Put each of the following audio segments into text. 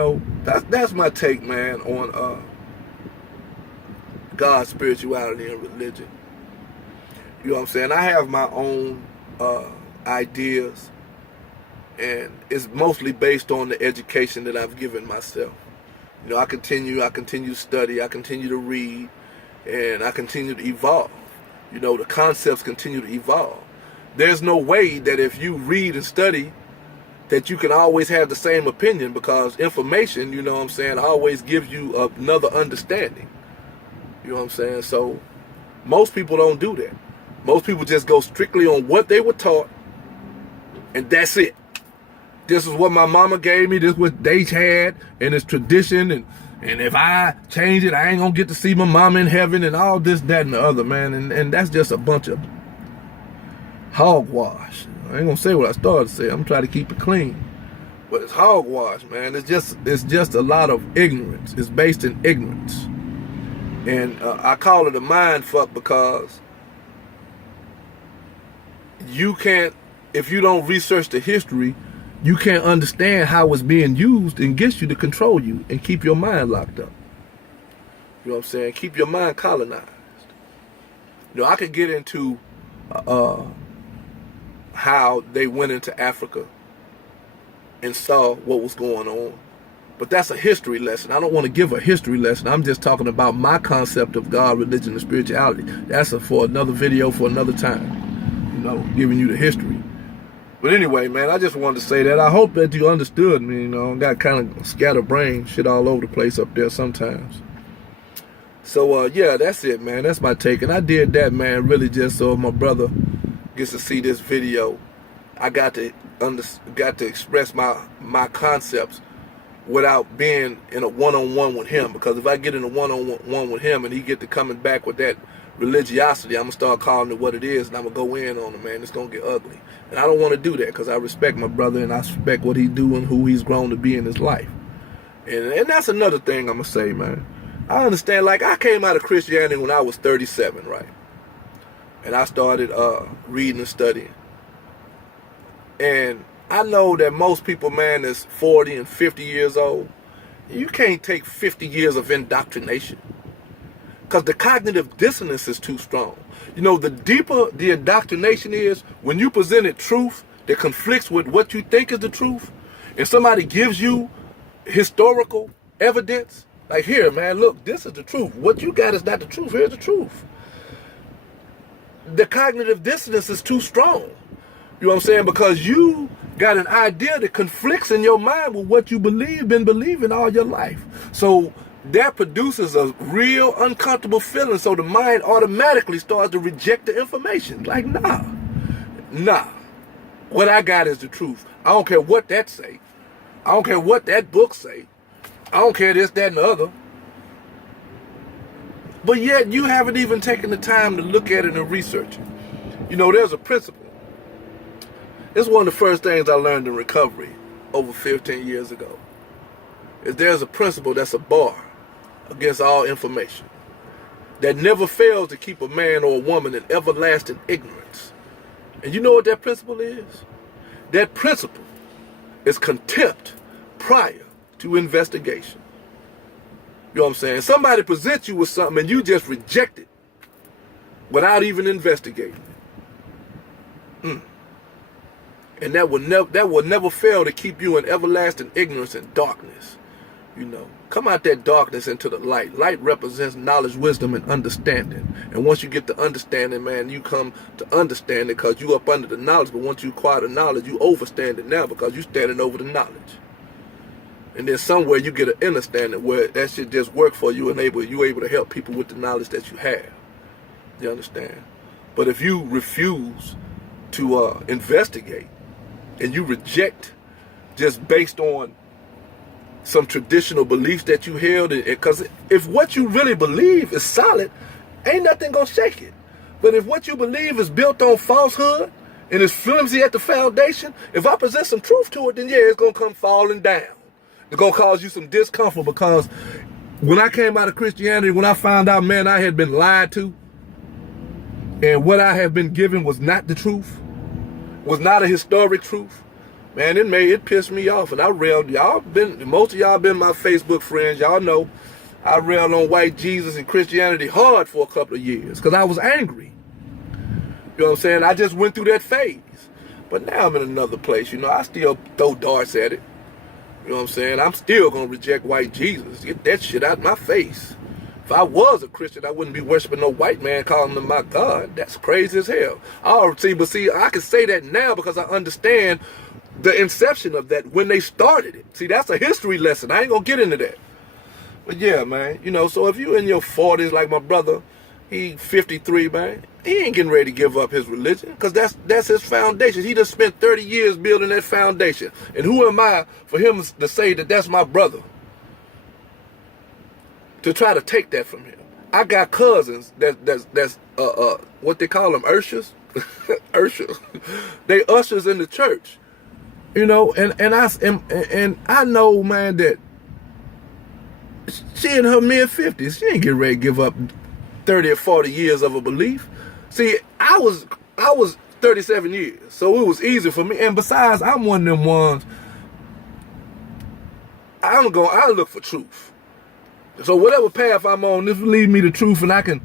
So that's my take, man, on God, spirituality, and religion. You know what I'm saying? I have my own ideas, and it's mostly based on the education that I've given myself. You know, I continue to study, I continue to read, and I continue to evolve. You know, the concepts continue to evolve. There's no way that if you read and study that you can always have the same opinion, because information, you know what I'm saying, always gives you another understanding. You know what I'm saying? So most people don't do that. Most people just go strictly on what they were taught, and that's it. This is what my mama gave me, this is what they had, and it's tradition, and if I change it, I ain't gonna get to see my mama in heaven, and all this, that, and the other, man. And that's just a bunch of hogwash. I ain't gonna say what I started to say. I'm trying to keep it clean. But it's hogwash, man. It's just a lot of ignorance. It's based in ignorance. And I call it a mind fuck because you can't, if you don't research the history, you can't understand how it's being used and gets you to control you and keep your mind locked up. You know what I'm saying? Keep your mind colonized. You know, I could get into how they went into Africa and saw what was going on. But that's a history lesson. I don't want to give a history lesson. I'm just talking about my concept of God, religion, and spirituality. That's for another video for another time. You know, giving you the history. But anyway, man, I just wanted to say that. I hope that you understood me. You know, got kind of scatterbrained shit all over the place up there sometimes. So, yeah, that's it, man. That's my take. And I did that, man, really just so my brother gets to see this video. I got to express my concepts without being in a one-on-one with him. Because if I get in a one-on-one with him and he get to coming back with that religiosity, I'm going to start calling it what it is, and I'm going to go in on him, man. It's going to get ugly. And I don't want to do that because I respect my brother and I respect what he's doing, who he's grown to be in his life. And that's another thing I'm going to say, man. I understand, like, I came out of Christianity when I was 37, right? And I started reading and studying. And I know that most people, man, that's 40 and 50 years old, you can't take 50 years of indoctrination. Because the cognitive dissonance is too strong. You know, the deeper the indoctrination is, when you presented truth that conflicts with what you think is the truth, and somebody gives you historical evidence, like, here, man, look, this is the truth. What you got is not the truth. Here's the truth. The cognitive dissonance is too strong. You know what I'm saying? Because you got an idea that conflicts in your mind with what you been believing all your life. So that produces a real uncomfortable feeling. So the mind automatically starts to reject the information. Like, nah. What I got is the truth. I don't care what that say. I don't care what that book say. I don't care this, that, and the other. But yet you haven't even taken the time to look at it and research it. You know, there's a principle. It's one of the first things I learned in recovery over 15 years ago. Is there's a principle that's a bar against all information that never fails to keep a man or a woman in everlasting ignorance. And you know what that principle is? That principle is contempt prior to investigation. You know what I'm saying? Somebody presents you with something and you just reject it without even investigating it. And that will never fail to keep you in everlasting ignorance and darkness. You know, come out that darkness into the light. Light represents knowledge, wisdom, and understanding. And once you get the understanding, man, you come to understand it because you up under the knowledge. But once you acquire the knowledge, you overstand it now because you standing over the knowledge. And then somewhere you get an understanding where that shit just work for you and you able to help people with the knowledge that you have. You understand? But if you refuse to investigate and you reject just based on some traditional beliefs that you held, because if what you really believe is solid, ain't nothing gonna shake it. But if what you believe is built on falsehood and is flimsy at the foundation, if I present some truth to it, then yeah, it's gonna come falling down. It's gonna cause you some discomfort, because when I came out of Christianity, when I found out, man, I had been lied to, and what I had been given was not the truth, was not a historic truth, Man, it pissed me off. And I railed, most of y'all been my Facebook friends. Y'all know I railed on white Jesus and Christianity hard for a couple of years because I was angry. You know what I'm saying? I just went through that phase. But now I'm in another place. You know, I still throw darts at it. You know what I'm saying? I'm still going to reject white Jesus. Get that shit out of my face. If I was a Christian, I wouldn't be worshiping no white man calling him my God. That's crazy as hell. But see, I can say that now because I understand the inception of that when they started it. See, that's a history lesson. I ain't going to get into that. But yeah, man, you know, so if you in your 40s like my brother, he 53, man, he ain't getting ready to give up his religion because that's his foundation. He just spent 30 years building that foundation. And who am I for him to say that that's my brother? To try to take that from him. I got cousins that's what they call them, ushers. Ushers. They ushers in the church. You know, and I know, man, that she in her mid-50s, she ain't getting ready to give up 30 or 40 years of a belief. See, I was 37 years, so it was easy for me. And besides, I'm one of them ones, I look for truth. So whatever path I'm on, this will lead me to truth, and I can,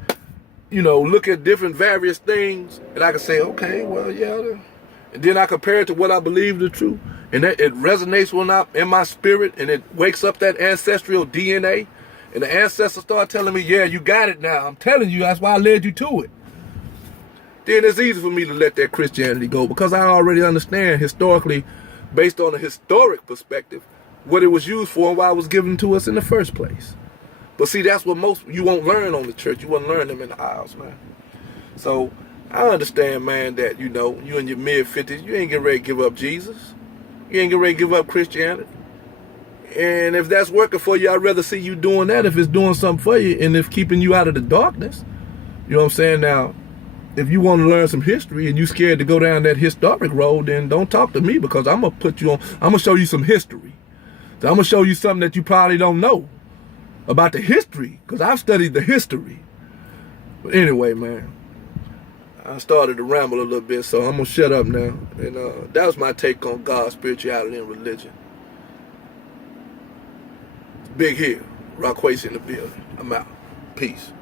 you know, look at different various things, and I can say, okay, well, yeah. And then I compare it to what I believe the truth, and that it resonates in my spirit, and it wakes up that ancestral DNA, and the ancestors start telling me, yeah, you got it now. I'm telling you, that's why I led you to it. Then it's easy for me to let that Christianity go because I already understand historically, based on a historic perspective, what it was used for and why it was given to us in the first place. But see, that's what you won't learn on the church. You won't learn them in the aisles, man. So I understand, man, that, you know, you in your mid-50s, you ain't getting ready to give up Jesus. You ain't getting ready to give up Christianity. And if that's working for you, I'd rather see you doing that if it's doing something for you and if keeping you out of the darkness. You know what I'm saying? Now, if you want to learn some history and you scared to go down that historic road, then don't talk to me because I'm going to put you on, I'm going to show you some history. So I'm going to show you something that you probably don't know about the history because I've studied the history. But anyway, man, I started to ramble a little bit, so I'm going to shut up now. And that was my take on God, spirituality, and religion. Big here. Rockways in the building. I'm out. Peace.